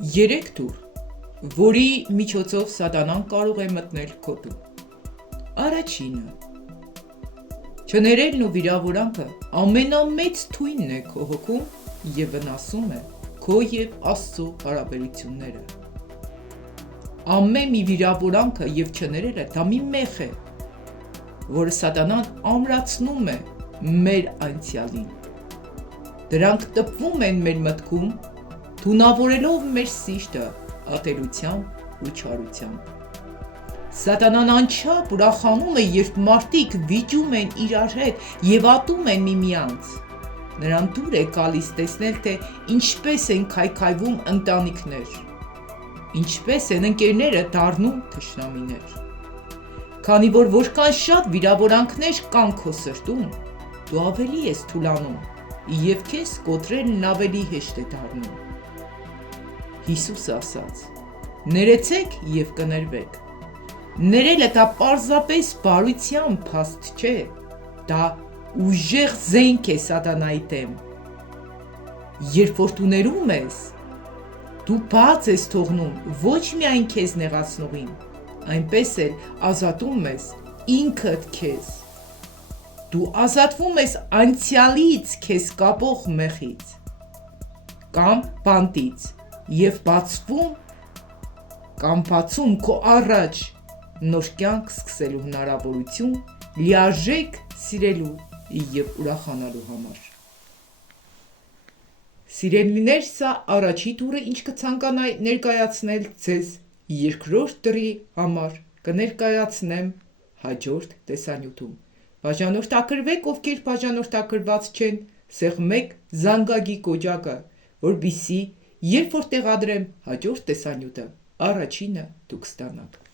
Երեք տուր, որի միջոցով սատանան կարող է մտնել քո տուն։ Առաջինը. չներելն ու վիրավորանքը ամենամեծ թույնն է քո հոգում և վնասում է քո և Աստծո հարաբերությունները։ Ամեն մի վիրավորանքը և չներելը դա մի մեղ է, որը սատանան ամրացնում է մեր անցյալին։ Դրանք տպվում են մեր մտքում, թունավորելով մեր սիրտը ատելությամբ ու չարությամբ։ Սատանան անչափ ուրախանում է, երբ մարդիկ վիճում են իրար հետ և ատում են միմյանց։ Նրան դուր է գալիս տեսնել, թե ինչպես են քայքայվում ընտանիքներ, ինչպես են ընկերները դառնում թշնամիներ։ Քանի որ որքան շատ վիրավորանքներ կան քո սրտում, դու ավելի ես թուլանում և քեզ կոտրելն ավելի հեշտ է դառնում։ Հիսուսը ասաց. ներեցեք և կներվեք։ Ներելը դա պարզապես բարության փաստ չէ, դա ուժեղ զենք է սատանայի դեմ։ Երբ որ դու ներում ես, դու բաց ես թողնում ոչ միայն քեզ նեղացնողին, այնպես էլ ազատում ես ինքդ քեզ։ Դու ազատվում ես անցյալից քեզ կապող մեխից կամ բանտից և բացում քո առաջ նոր կյանք սկսելու հնարավորություն լիարժեք սիրելու և ուրախանալու համար։ Սիրելիներ, սա առաջի տուրը, ինչ կցանկանայի ներկայացնել ձեզ երկրորդ դռի համար, կներկայացնեմ հաջորդ տեսանյութում։ Բաժանորդագրվեք, ովքեր բաժանորդագրված չեն, սեղմեք զանգակի կոճակը, որպեսզի երբ որ տեղադրեմ հաջորդ տեսանյութը, առաջինը դուք ստանաք։